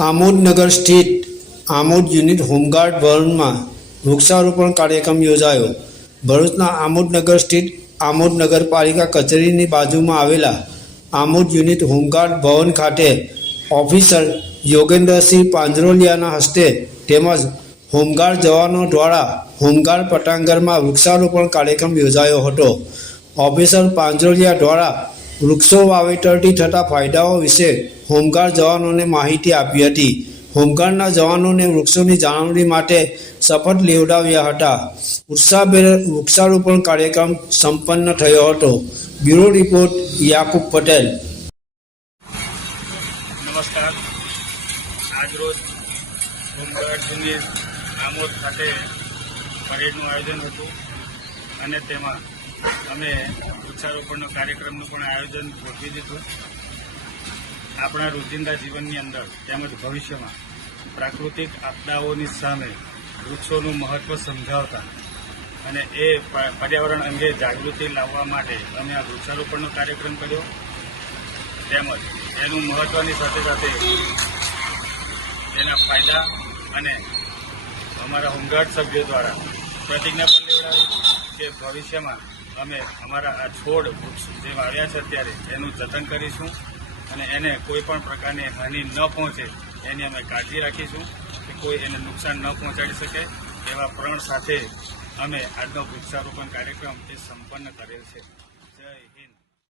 આમોદનગર સ્થિત Amod unit home guard ભવનમાં વૃક્ષારોપણ કાર્યક્રમ યોજાયો. ભરૂચના આમોદનગર સ્થિત આમોદ નગરપાલિકા કચેરીની બાજુમાં આવેલા આમોદ યુનિટ હોમગાર્ડ ભવન ખાતે ઓફિસર યોગેન્દ્રસિંહ પાંજરોલિયાના હસ્તે તેમજ હોમગાર્ડ જવાનો દ્વારા હોમગાર્ડ પટાંગણમાં વૃક્ષારોપણ કાર્યક્રમ યોજાયો હતો. ઓફિસર પાંજરોલિયા દ્વારા વૃક્ષો વાવેતરથી થતા ફાયદાઓ વિશે હોમગાર્ડ જવાનોને માહિતી આપી હતી. હોમગાર્ડના જવાનોને વૃક્ષોની જાળવણી માટે શપથ લેવડાવ્યા હતા. ઉત્સાહભેર વૃક્ષારોપણ કાર્યક્રમ સંપન્ન થયો હતો. Bureau report, Yakub Patel. નમસ્કાર. આજરોજ હોમગાર્ડ આમોદ ખાતે પરેડનું આયોજન હતું અને તેમાં અમે વૃક્ષારોપણનો કાર્યક્રમનું પણ આયોજન ગોઠવી દીધું. આપણા રોજિંદા જીવનની અંદર તેમજ ભવિષ્યમાં પ્રાકૃતિક આપદાઓની સામે વૃક્ષોનું મહત્વ સમજાવતા અને એ પર્યાવરણ અંગે જાગૃતિ લાવવા માટે અમે આ વૃક્ષારોપણનો કાર્યક્રમ કર્યો. તેમજ એનું મહત્વની સાથે સાથે તેના ફાયદા અને અમારા હોમગાર્ડ સભ્યો દ્વારા પ્રતિજ્ઞા પણ લેવડાવી કે ભવિષ્યમાં અમે અમારા આ છોડ વૃક્ષ જે વાવ્યા છે અત્યારે, એનું જતન કરીશું અને એને કોઈ પણ પ્રકારની હાનિ ન પહોંચે એની અમે કાળજી રાખીશું કે કોઈ એને નુકસાન ન પહોંચાડી શકે એવા પ્રણ સાથે અમે આજનો વૃક્ષારોપણ કાર્યક્રમ એ સંપન્ન કરેલ છે.